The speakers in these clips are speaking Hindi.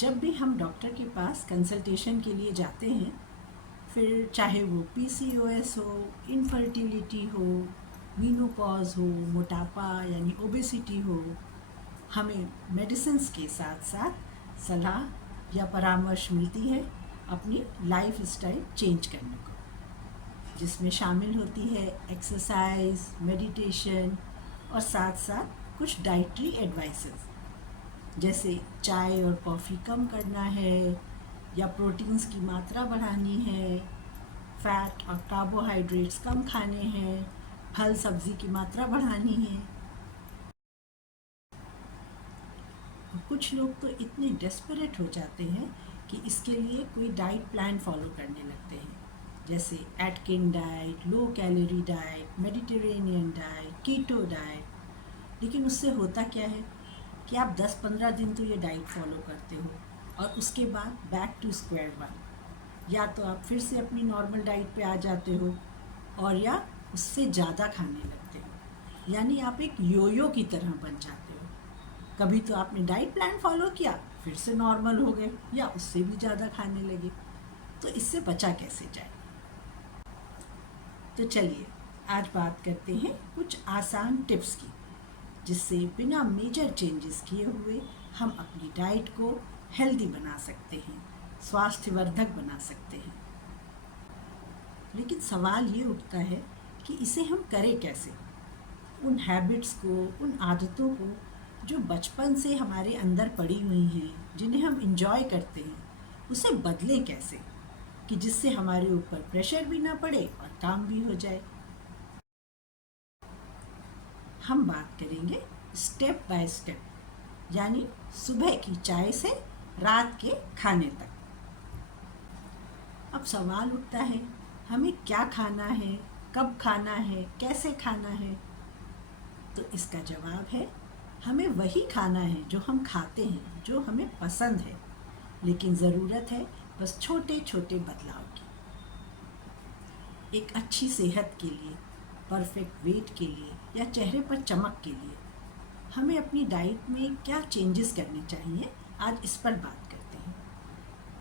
जब भी हम डॉक्टर के पास कंसल्टेशन के लिए जाते हैं, फिर चाहे वो पीसीओएस हो, इनफर्टिलिटी हो, मीनोपॉज हो, मोटापा यानी ओबेसिटी हो, हमें मेडिसिन्स के साथ साथ सलाह या परामर्श मिलती है अपनी लाइफ स्टाइल चेंज करने को, जिसमें शामिल होती है एक्सरसाइज, मेडिटेशन और साथ साथ कुछ डाइटरी एडवाइसेस, जैसे चाय और कॉफ़ी कम करना है या प्रोटीन्स की मात्रा बढ़ानी है, फैट और कार्बोहाइड्रेट्स कम खाने हैं, फल सब्ज़ी की मात्रा बढ़ानी है। कुछ लोग तो इतने डेस्परेट हो जाते हैं कि इसके लिए कोई डाइट प्लान फॉलो करने लगते हैं, जैसे Atkin diet, low calorie diet, Mediterranean diet, keto diet. लेकिन उससे होता क्या है कि आप 10-15 दिन तो ये डाइट फॉलो करते हो और उसके बाद बैक टू स्क्वायर वन, या तो आप फिर से अपनी नॉर्मल डाइट पे आ जाते हो और या उससे ज़्यादा खाने लगते हो, यानी आप एक योयो की तरह बन जाते हो। कभी तो आपने डाइट प्लान फॉलो किया, फिर से नॉर्मल हो गए या उससे भी ज़्यादा खाने लगे। तो इससे बचा कैसे जाए? तो चलिए आज बात करते हैं कुछ आसान टिप्स की, जिससे बिना मेजर चेंजेस किए हुए हम अपनी डाइट को हेल्दी बना सकते हैं, स्वास्थ्यवर्धक बना सकते हैं। लेकिन सवाल ये उठता है कि इसे हम करें कैसे? उन हैबिट्स को, उन आदतों को जो बचपन से हमारे अंदर पड़ी हुई हैं, जिन्हें हम इंजॉय करते हैं, उसे बदलें कैसे कि जिससे हमारे ऊपर प्रेशर भी ना पड़े और काम भी हो जाए। हम बात करेंगे स्टेप बाय स्टेप, यानी सुबह की चाय से रात के खाने तक। अब सवाल उठता है, हमें क्या खाना है, कब खाना है, कैसे खाना है? तो इसका जवाब है, हमें वही खाना है जो हम खाते हैं, जो हमें पसंद है, लेकिन ज़रूरत है बस छोटे छोटे बदलाव की। एक अच्छी सेहत के लिए, परफेक्ट वेट के लिए या चेहरे पर चमक के लिए हमें अपनी डाइट में क्या चेंजेस करने चाहिए, आज इस पर बात करते हैं।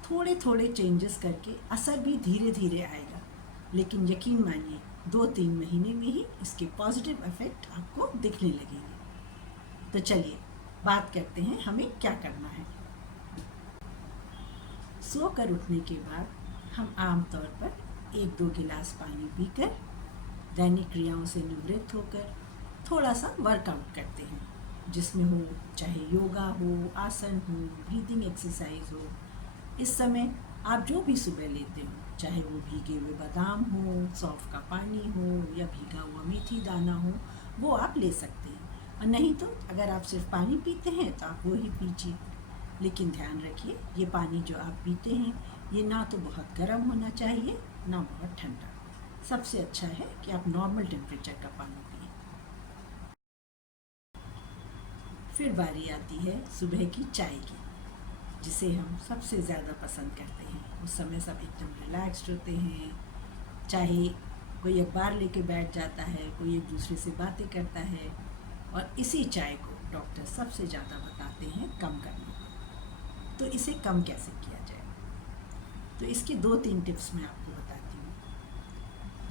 थोड़े थोड़े चेंजेस करके असर भी धीरे धीरे आएगा, लेकिन यकीन मानिए 2-3 महीने में ही इसके पॉजिटिव इफेक्ट आपको दिखने लगेंगे। तो चलिए बात करते हैं हमें क्या करना है। सोकर उठने के बाद हम आमतौर पर 1-2 गिलास पानी पीकर दैनिक क्रियाओं से निवृत्त होकर थोड़ा सा वर्कआउट करते हैं, जिसमें हो चाहे योगा हो, आसन हो, ब्रीदिंग एक्सरसाइज हो। इस समय आप जो भी सुबह लेते हो, चाहे वो भीगे हुए बादाम हो, सौंफ का पानी हो या भीगा हुआ मेथी दाना हो, वो आप ले सकते हैं। और नहीं तो अगर आप सिर्फ पानी पीते हैं तो आप वो ही पीजिए। लेकिन ध्यान रखिए, ये पानी जो आप पीते हैं ये ना तो बहुत गर्म होना चाहिए ना बहुत ठंडा। सबसे अच्छा है कि आप नॉर्मल टेम्परेचर का पानी पिए। फिर बारी आती है सुबह की चाय की, जिसे हम सबसे ज़्यादा पसंद करते हैं। उस समय सब एकदम रिलैक्स्ड होते हैं, चाहे कोई अखबार लेके बैठ जाता है, कोई एक दूसरे से बातें करता है, और इसी चाय को डॉक्टर सबसे ज़्यादा बताते हैं कम करने को। तो इसे कम कैसे किया जाए? तो इसके 2-3 टिप्स मैं आपको बताती हूँ।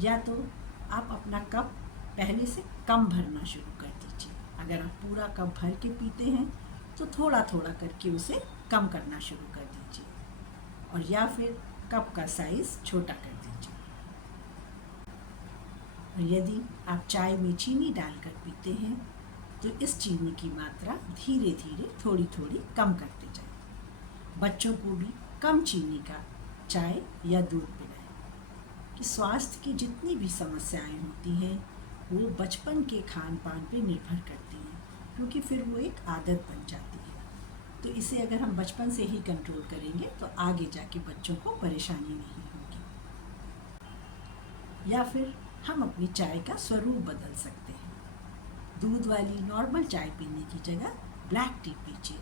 या तो आप अपना कप पहले से कम भरना शुरू कर दीजिए। अगर आप पूरा कप भर के पीते हैं तो थोड़ा थोड़ा करके उसे कम करना शुरू कर दीजिए, और या फिर कप का साइज़ छोटा कर दीजिए। और यदि आप चाय में चीनी डालकर पीते हैं तो इस चीनी की मात्रा धीरे धीरे थोड़ी थोड़ी कम करते जाएं। बच्चों को भी कम चीनी का चाय या दूध पिलाएं। कि स्वास्थ्य की जितनी भी समस्याएं होती हैं वो बचपन के खान पान पे निर्भर करती हैं, क्योंकि फिर वो एक आदत बन जाती है। तो इसे अगर हम बचपन से ही कंट्रोल करेंगे तो आगे जाके बच्चों को परेशानी नहीं होगी। या फिर हम अपनी चाय का स्वरूप बदल सकते हैं। दूध वाली नॉर्मल चाय पीने की जगह ब्लैक टी पीजिए,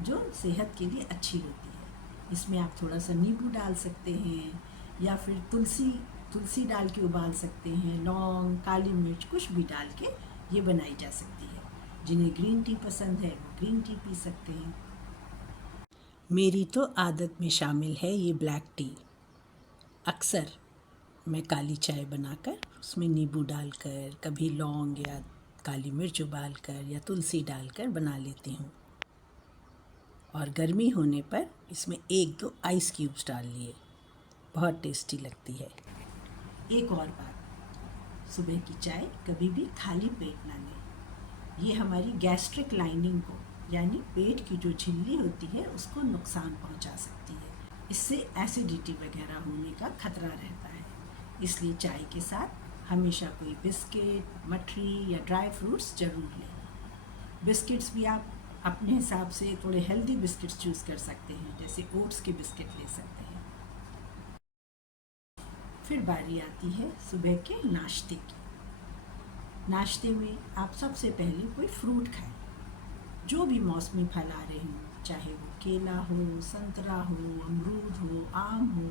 जो सेहत के लिए अच्छी होती है। इसमें आप थोड़ा सा नींबू डाल सकते हैं या फिर तुलसी डाल के उबाल सकते हैं, लौंग, काली मिर्च कुछ भी डाल के ये बनाई जा सकती है। जिन्हें ग्रीन टी पसंद है वो ग्रीन टी पी सकते हैं। मेरी तो आदत में शामिल है ये ब्लैक टी। अक्सर मैं काली चाय बनाकर उसमें नींबू डालकर, कभी लौंग या काली मिर्च उबालकर या तुलसी डालकर बना लेती हूँ। और गर्मी होने पर इसमें 1-2 आइस क्यूब्स डाल लिए। बहुत टेस्टी लगती है। एक और बात, सुबह की चाय कभी भी खाली पेट ना लें। ये हमारी गैस्ट्रिक लाइनिंग को, यानी पेट की जो झिल्ली होती है, उसको नुकसान पहुंचा सकती है। इससे एसिडिटी वगैरह होने का खतरा रहता है। इसलिए चाय के साथ हमेशा कोई बिस्किट, मठरी या ड्राई फ्रूट्स ज़रूर लें। बिस्किट्स भी आप अपने हिसाब से थोड़े हेल्दी बिस्किट्स चूज़ कर सकते हैं, जैसे ओट्स के बिस्किट ले सकते हैं। फिर बारी आती है सुबह के नाश्ते की। नाश्ते में आप सबसे पहले कोई फ्रूट खाएं। जो भी मौसमी फल आ रहे हों, चाहे वो केला हो, संतरा हो, अमरूद हो, आम हो,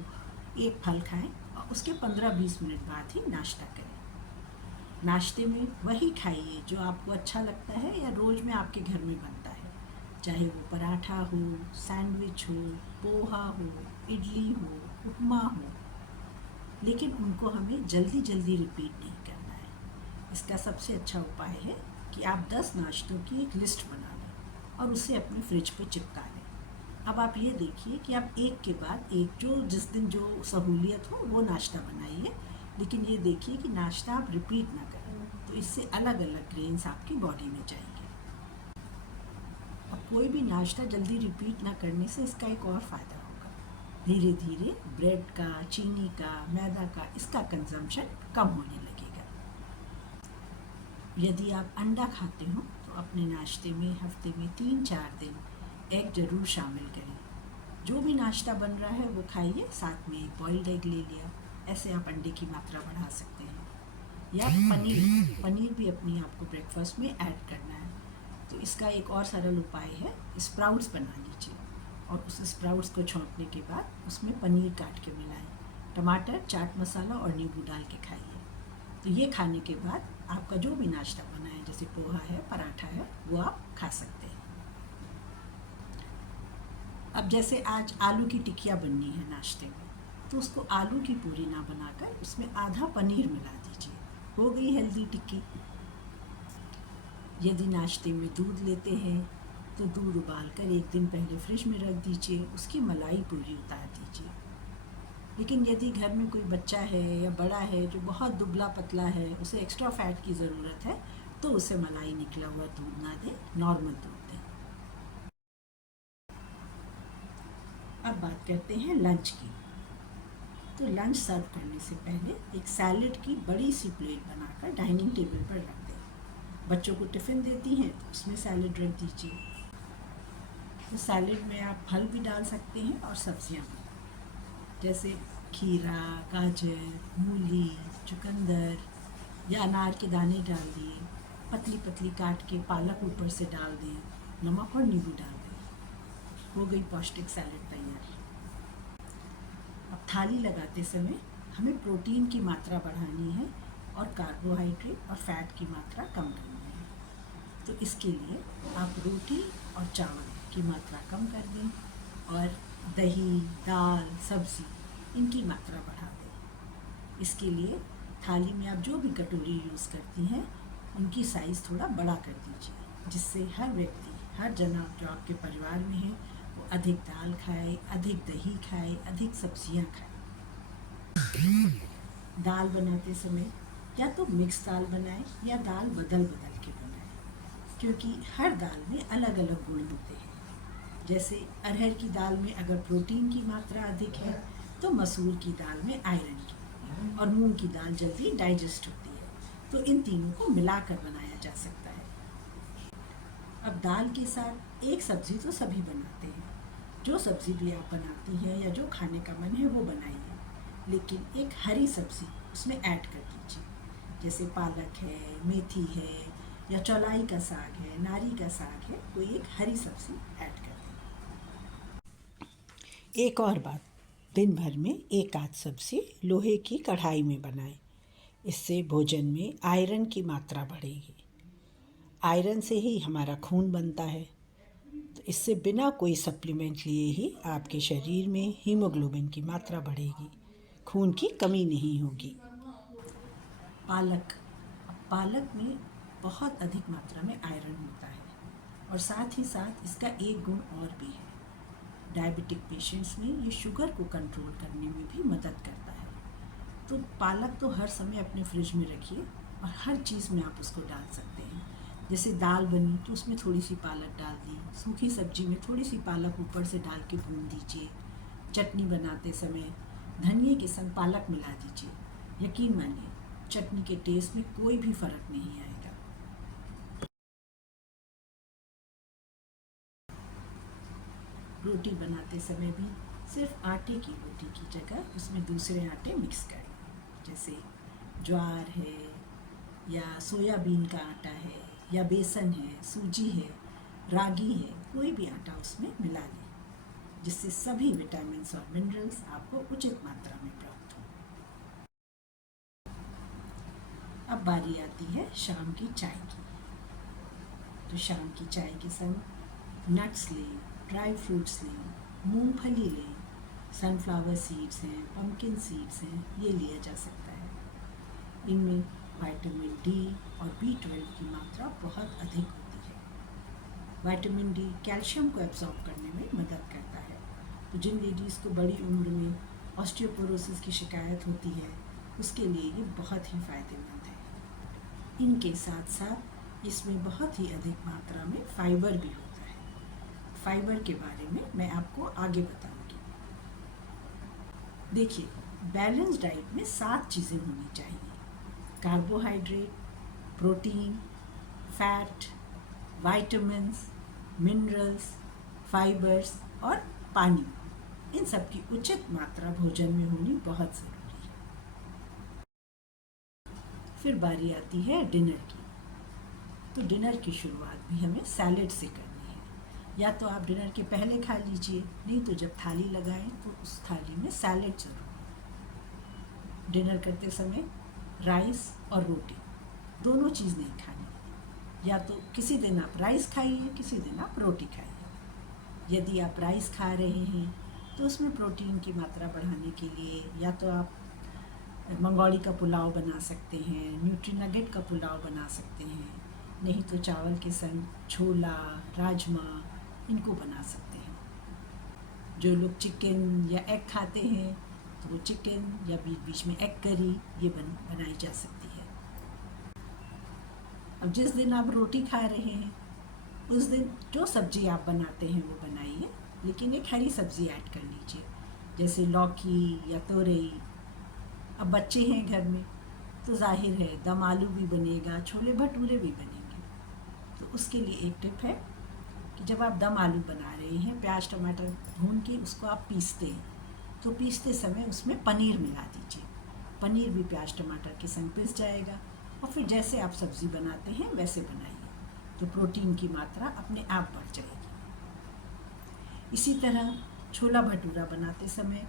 एक फल खाएं और उसके 15-20 मिनट बाद ही नाश्ता करें। नाश्ते में वही खाइए जो आपको अच्छा लगता है या रोज़ में आपके घर में बनता है, चाहे वो पराठा हो, सैंडविच हो, पोहा हो, इडली हो, उपमा हो। लेकिन उनको हमें जल्दी जल्दी रिपीट नहीं करना है। इसका सबसे अच्छा उपाय है कि आप 10 नाश्तों की एक लिस्ट बना लें और उसे अपने फ्रिज पर चिपका लें। अब आप ये देखिए कि आप एक के बाद एक, जो जिस दिन जो सहूलियत हो वो नाश्ता बनाइए, लेकिन ये देखिए कि नाश्ता आप रिपीट ना करें, तो इससे अलग अलग ग्रेन्स आपकी बॉडी में जाएंगे। अब कोई भी नाश्ता जल्दी रिपीट ना करने से इसका एक और फ़ायदा होगा, धीरे धीरे ब्रेड का, चीनी का, मैदा का, इसका कंजम्पशन कम होने लगेगा। यदि आप अंडा खाते हो तो अपने नाश्ते में हफ्ते में 3-4 दिन एग ज़रूर शामिल करें। जो भी नाश्ता बन रहा है वो खाइए, साथ में बॉइल्ड एग ले लिया। ऐसे आप अंडे की मात्रा बढ़ा सकते हैं। या पनीर भी अपनी आपको ब्रेकफास्ट में ऐड करना है, तो इसका एक और सरल उपाय है, स्प्राउट्स बना लीजिए और उस स्प्राउट्स को छौंकने के बाद उसमें पनीर काट के मिलाएं, टमाटर, चाट मसाला और नींबू डाल के खाइए। तो ये खाने के बाद आपका जो भी नाश्ता बना है, जैसे पोहा है, पराठा है, वो आप खा सकते हैं। अब जैसे आज आलू की टिकिया बननी है नाश्ते में, तो उसको आलू की पूरी ना बनाकर उसमें आधा पनीर मिला दीजिए, हो गई हेल्दी टिक्की। यदि नाश्ते में दूध लेते हैं तो दूध उबालकर एक दिन पहले फ्रिज में रख दीजिए, उसकी मलाई पूरी उतार दीजिए। लेकिन यदि घर में कोई बच्चा है या बड़ा है जो बहुत दुबला पतला है, उसे एक्स्ट्रा फैट की ज़रूरत है, तो उसे मलाई निकला हुआ दूध ना दें, नॉर्मल दूध दें। अब बात करते हैं लंच की। तो लंच सर्व करने से पहले एक सैलेड की बड़ी सी प्लेट बनाकर डाइनिंग टेबल पर रख दें। बच्चों को टिफ़िन देती हैं तो उसमें सैलेड रख दीजिए। तो सैलेड में आप फल भी डाल सकते हैं और सब्जियां भी, जैसे खीरा, गाजर, मूली, चुकंदर या अनार के दाने डाल दिए, पतली पतली काट के पालक ऊपर से डाल दें, नमक और नींबू डाल दें। हो गई पौष्टिक सैलेड तैयार। अब थाली लगाते समय हमें प्रोटीन की मात्रा बढ़ानी है और कार्बोहाइड्रेट और फैट की मात्रा कम करनी है। तो इसके लिए आप रोटी और चावल की मात्रा कम कर दें और दही, दाल, सब्ज़ी, इनकी मात्रा बढ़ा दें। इसके लिए थाली में आप जो भी कटोरी यूज़ करती हैं, उनकी साइज़ थोड़ा बड़ा कर दीजिए, जिससे हर व्यक्ति, हर जना जो आपके परिवार में है, वो अधिक दाल खाए, अधिक दही खाए, अधिक सब्जियां खाए। दाल बनाते समय या तो मिक्स दाल बनाएं या दाल बदल बदल के बनाएं, क्योंकि हर दाल में अलग अलग गुण होते हैं। जैसे अरहर की दाल में अगर प्रोटीन की मात्रा अधिक है, तो मसूर की दाल में आयरन की, और मूंग की दाल जल्दी डाइजेस्ट होती है। तो इन तीनों को मिलाकर बनाया जा सकता है। अब दाल के साथ एक सब्ज़ी तो सभी बनाते हैं। जो सब्ज़ी भी आप बनाती हैं या जो खाने का मन है वो बनाइए, लेकिन एक हरी सब्ज़ी उसमें ऐड कर दीजिए, जैसे पालक है, मेथी है या चौलाई का साग है, नारी का साग है, कोई एक हरी सब्ज़ी ऐड कर दें। एक और बात, दिन भर में एक आध सब्ज़ी लोहे की कढ़ाई में बनाएं। इससे भोजन में आयरन की मात्रा बढ़ेगी। आयरन से ही हमारा खून बनता है, तो इससे बिना कोई सप्लीमेंट लिए ही आपके शरीर में हीमोग्लोबिन की मात्रा बढ़ेगी, खून की कमी नहीं होगी। पालक, पालक में बहुत अधिक मात्रा में आयरन होता है और साथ ही साथ इसका एक गुण और भी है। डायबिटिक पेशेंट्स में ये शुगर को कंट्रोल करने में भी मदद करता है। तो पालक तो हर समय अपने फ्रिज में रखिए और हर चीज़ में आप उसको डाल सकते हैं। जैसे दाल बनी तो उसमें थोड़ी सी पालक डाल दी, सूखी सब्जी में थोड़ी सी पालक ऊपर से डाल के भून दीजिए, चटनी बनाते समय धनिए के संग पालक मिला दीजिए। यकीन मानिए चटनी के टेस्ट में कोई भी फ़र्क नहीं आएगा। रोटी बनाते समय भी सिर्फ आटे की रोटी की जगह उसमें दूसरे आटे मिक्स करें, जैसे ज्वार है या सोयाबीन का आटा है या बेसन है, सूजी है, रागी है, कोई भी आटा उसमें मिला लें, जिससे सभी विटामिन्स और मिनरल्स आपको उचित मात्रा में प्राप्त हों। अब बारी आती है शाम की चाय की। तो शाम की चाय के संग नट्स लें, ड्राई फ्रूट्स लें, मूंगफली लें, सनफ्लावर सीड्स हैं, पम्पकिन सीड्स हैं, ये लिया जा सकता है। इनमें विटामिन डी और B12 की मात्रा बहुत अधिक होती है। विटामिन डी कैल्शियम को एब्जॉर्ब करने में मदद करता है। तो जिन लेडीज़ को बड़ी उम्र में ऑस्टियोपोरोसिस की शिकायत होती है, उसके लिए ये बहुत ही फ़ायदेमंद है। इनके साथ साथ इसमें बहुत ही अधिक मात्रा में फाइबर भी होता है। फाइबर के बारे में मैं आपको आगे बताऊंगी। देखिए, बैलेंस डाइट में 7 चीज़ें होनी चाहिए: carbohydrate, protein, fat, vitamins, minerals, fibres और पानी। इन सब की उचित मात्रा भोजन में होनी बहुत ज़रूरी है। फिर बारी आती है डिनर की। तो डिनर की शुरुआत भी हमें सैलेड से करनी है। या तो आप डिनर के पहले खा लीजिए, नहीं तो जब थाली लगाएं तो उस थाली में सैलेड ज़रूर। डिनर करते समय राइस और रोटी दोनों चीज़ नहीं खानी। या तो किसी दिन आप राइस खाइए, किसी दिन आप रोटी खाइए। यदि आप राइस खा रहे हैं तो उसमें प्रोटीन की मात्रा बढ़ाने के लिए या तो आप मंगोड़ी का पुलाव बना सकते हैं, न्यूट्रीनगेट का पुलाव बना सकते हैं, नहीं तो चावल के संग छोला, राजमा, इनको बना सकते हैं। जो लोग चिकन या एग खाते हैं तो वो चिकन या बीच बीच में एग करी ये बनाई जा सकती है। अब जिस दिन आप रोटी खा रहे हैं उस दिन जो सब्ज़ी आप बनाते हैं वो बनाइए, लेकिन एक हरी सब्ज़ी ऐड कर लीजिए, जैसे लौकी या तोरई। अब बच्चे हैं घर में तो जाहिर है दम आलू भी बनेगा, छोले भटूरे भी बनेंगे। तो उसके लिए एक टिप है कि जब आप दम आलू बना रहे हैं, प्याज टमाटर भून के उसको आप पीसते हैं, तो पीसते समय उसमें पनीर मिला दीजिए। पनीर भी प्याज टमाटर के संग पिस जाएगा और फिर जैसे आप सब्ज़ी बनाते हैं वैसे बनाइए, तो प्रोटीन की मात्रा अपने आप बढ़ जाएगी। इसी तरह छोला भटूरा बनाते समय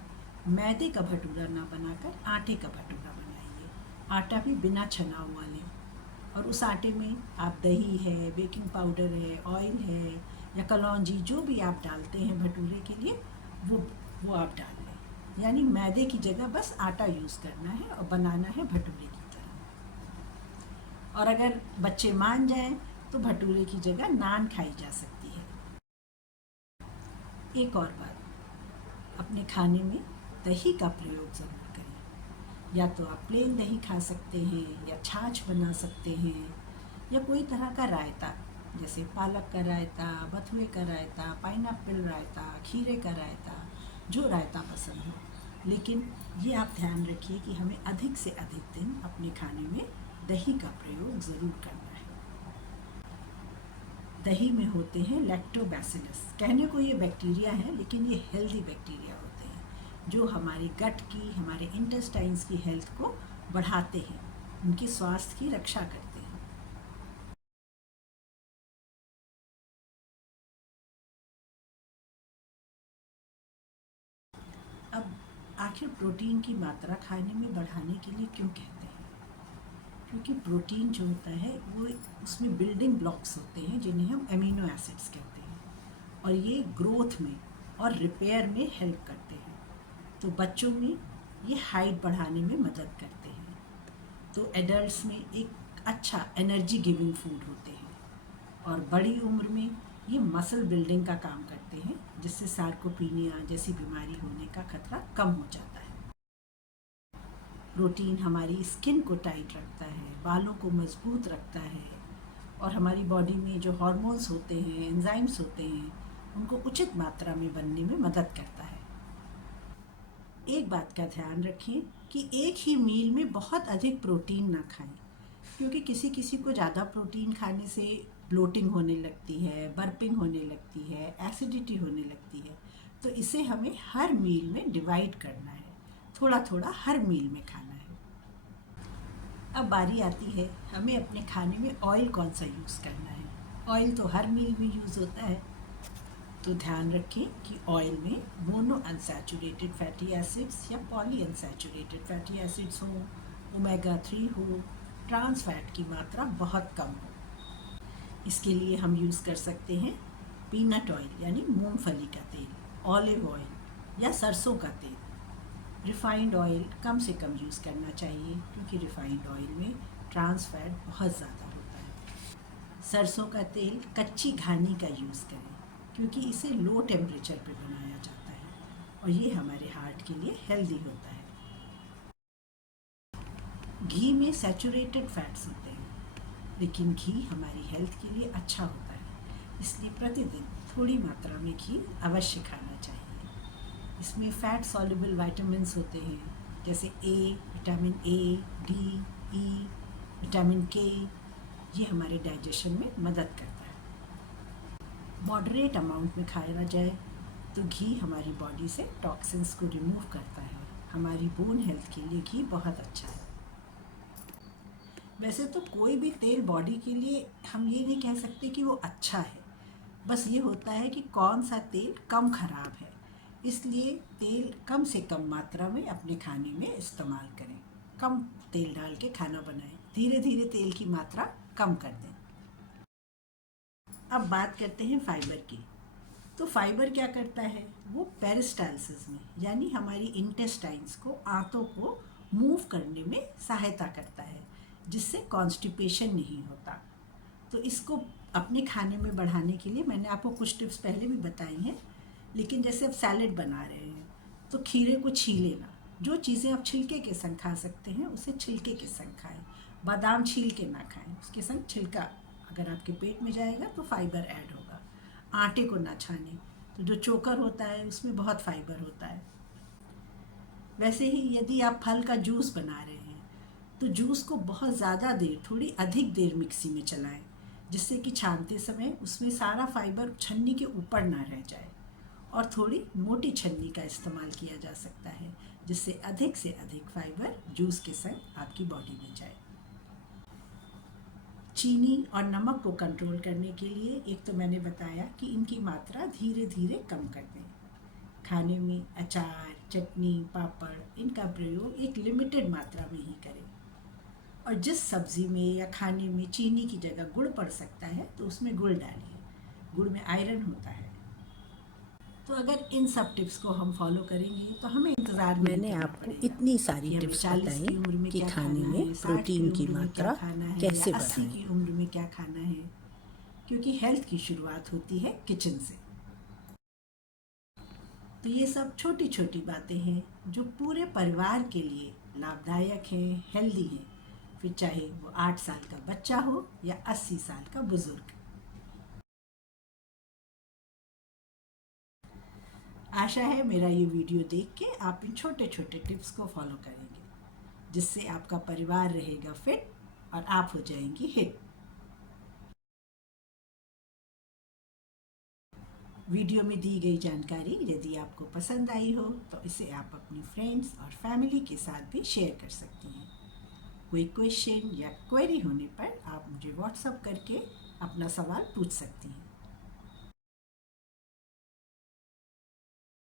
मैदे का भटूरा ना बनाकर आटे का भटूरा बनाइए। आटा भी बिना छना हुआ लें और उस आटे में आप दही है, बेकिंग पाउडर है, ऑयल है या कलौंजी, जो भी आप डालते हैं भटूरे के लिए वो आप डाल लें। यानी मैदे की जगह बस आटा यूज़ करना है और बनाना है भटूरे की तरह। और अगर बच्चे मान जाएं तो भटूरे की जगह नान खाई जा सकती है। एक और बात, अपने खाने में दही का प्रयोग ज़रूर करें। या तो आप प्लेन दही खा सकते हैं या छाछ बना सकते हैं या कोई तरह का रायता, जैसे पालक का रायता, बथुए का रायता, पाइनएप्पल रायता, खीरे का रायता, जो रायता पसंद हो। लेकिन ये आप ध्यान रखिए कि हमें अधिक से अधिक दिन अपने खाने में दही का प्रयोग ज़रूर करना है। दही में होते हैं लैक्टोबैसिलस। कहने को ये बैक्टीरिया हैं, लेकिन ये हेल्दी बैक्टीरिया होते हैं जो हमारे गट की, हमारे इंटेस्टाइन्स की हेल्थ को बढ़ाते हैं, उनके स्वास्थ्य की रक्षा करते हैं। अब आखिर प्रोटीन की मात्रा खाने में बढ़ाने के लिए क्यों कहते हैं? क्योंकि प्रोटीन जो होता है वो उसमें बिल्डिंग ब्लॉक्स होते हैं जिन्हें हम एमिनो एसिड्स कहते हैं। और ये ग्रोथ में और रिपेयर में हेल्प करते हैं। तो बच्चों में ये हाइट बढ़ाने में मदद करते हैं। तो एडल्ट्स में एक अच्छा एनर्जी गिविंग फूड होते हैं। और बड़ी उम्र में ये मसल बिल्डिंग का काम करते हैं, जिससे सार्कोपीनिया जैसी बीमारी होने का खतरा कम हो जाता है। प्रोटीन हमारी स्किन को टाइट रखता है, बालों को मजबूत रखता है और हमारी बॉडी में जो हार्मोन्स होते हैं, एंजाइम्स होते हैं, उनको उचित मात्रा में बनने में मदद करता है। एक बात का ध्यान रखें कि एक ही मील में बहुत अधिक प्रोटीन ना खाएं, क्योंकि किसी किसी को ज़्यादा प्रोटीन खाने से ब्लोटिंग होने लगती है, बर्पिंग होने लगती है, एसिडिटी होने लगती है। तो इसे हमें हर मील में डिवाइड करना है, थोड़ा थोड़ा हर मील में खाना है। अब बारी आती है हमें अपने खाने में ऑयल कौन सा यूज़ करना है। ऑयल तो हर मील में यूज़ होता है, तो ध्यान रखें कि ऑयल में मोनो अनसैचुरेटेड फैटी एसिड्स या पॉली अनसैचुरेटेड फैटी एसिड्स हो, ओमेगा 3 हो, ट्रांस फैट की मात्रा बहुत कम हो। इसके लिए हम यूज़ कर सकते हैं पीनट ऑयल यानी मूंगफली का तेल, ऑलिव ऑयल या सरसों का तेल। रिफाइंड ऑयल कम से कम यूज़ करना चाहिए, क्योंकि रिफाइंड ऑयल में ट्रांस फैट बहुत ज़्यादा होता है। सरसों का तेल कच्ची घानी का यूज़ करें, क्योंकि इसे लो टेम्परेचर पे बनाया जाता है और ये हमारे हार्ट के लिए हेल्दी होता है। घी में सैचुरेटेड फैट्स होते हैं, लेकिन घी हमारी हेल्थ के लिए अच्छा होता है, इसलिए प्रतिदिन थोड़ी मात्रा में घी अवश्य खाना चाहिए। इसमें फैट सॉल्युबल विटामिन्स होते हैं, जैसे vitamin A, D, E, vitamin के। ये हमारे डाइजेशन में मदद करता है। मॉडरेट अमाउंट में खाया जाए तो घी हमारी बॉडी से टॉक्सिन्स को रिमूव करता है। हमारी बोन हेल्थ के लिए घी बहुत अच्छा है। वैसे तो कोई भी तेल बॉडी के लिए हम ये नहीं कह सकते कि वो अच्छा है, बस ये होता है कि कौन सा तेल कम खराब है। इसलिए तेल कम से कम मात्रा में अपने खाने में इस्तेमाल करें। कम तेल डाल के खाना बनाएं, धीरे धीरे तेल की मात्रा कम कर दें। अब बात करते हैं फाइबर की। तो फाइबर क्या करता है, वो पेरिस्टालसिस में यानी हमारी इंटेस्टाइन्स को, आंतों को मूव करने में सहायता करता है, जिससे कॉन्स्टिपेशन नहीं होता। तो इसको अपने खाने में बढ़ाने के लिए मैंने आपको कुछ टिप्स पहले भी बताई हैं, लेकिन जैसे अब सैलेड बना रहे हैं तो खीरे को छील लेना। जो चीज़ें आप छिलके के संग खा सकते हैं उसे छिलके के संग खाएं। बादाम छील के ना खाएं, उसके संग छिलका अगर आपके पेट में जाएगा तो फाइबर ऐड होगा। आटे को ना छानें, तो जो चोकर होता है उसमें बहुत फाइबर होता है। वैसे ही यदि आप फल का जूस बना रहे हैं तो जूस को बहुत ज़्यादा देर, थोड़ी अधिक देर मिक्सी में चलाएं, जिससे कि छानते समय उसमें सारा फाइबर छन्नी के ऊपर ना रह जाए। और थोड़ी मोटी छन्नी का इस्तेमाल किया जा सकता है, जिससे अधिक से अधिक फाइबर जूस के संग आपकी बॉडी में जाए। चीनी और नमक को कंट्रोल करने के लिए एक तो मैंने बताया कि इनकी मात्रा धीरे धीरे कम कर दें। खाने में अचार, चटनी, पापड़, इनका प्रयोग एक लिमिटेड मात्रा में ही करें। और जिस सब्ज़ी में या खाने में चीनी की जगह गुड़ पड़ सकता है तो उसमें गुड़ डालिए। गुड़ में आयरन होता है। तो अगर इन सब टिप्स को हम फॉलो करेंगे तो हमें इंतज़ार मैंने आपको इतनी सारी टिप्स बताई कि खाने में प्रोटीन की मात्रा कैसे बढ़ाएं। 80 की उम्र में क्या खाना है, क्योंकि हेल्थ की शुरुआत होती है किचन से। तो ये सब छोटी छोटी बातें हैं जो पूरे परिवार के लिए लाभदायक हैं, हेल्दी हैं, फिर चाहे वो 8 साल का बच्चा हो या 80 साल का बुजुर्ग। आशा है मेरा ये वीडियो देख के आप इन छोटे छोटे टिप्स को फॉलो करेंगे, जिससे आपका परिवार रहेगा फिट और आप हो जाएंगी हिट। वीडियो में दी गई जानकारी यदि आपको पसंद आई हो तो इसे आप अपनी फ्रेंड्स और फैमिली के साथ भी शेयर कर सकती हैं। कोई क्वेश्चन या क्वेरी होने पर आप मुझे व्हाट्सएप करके अपना सवाल पूछ सकती हैं।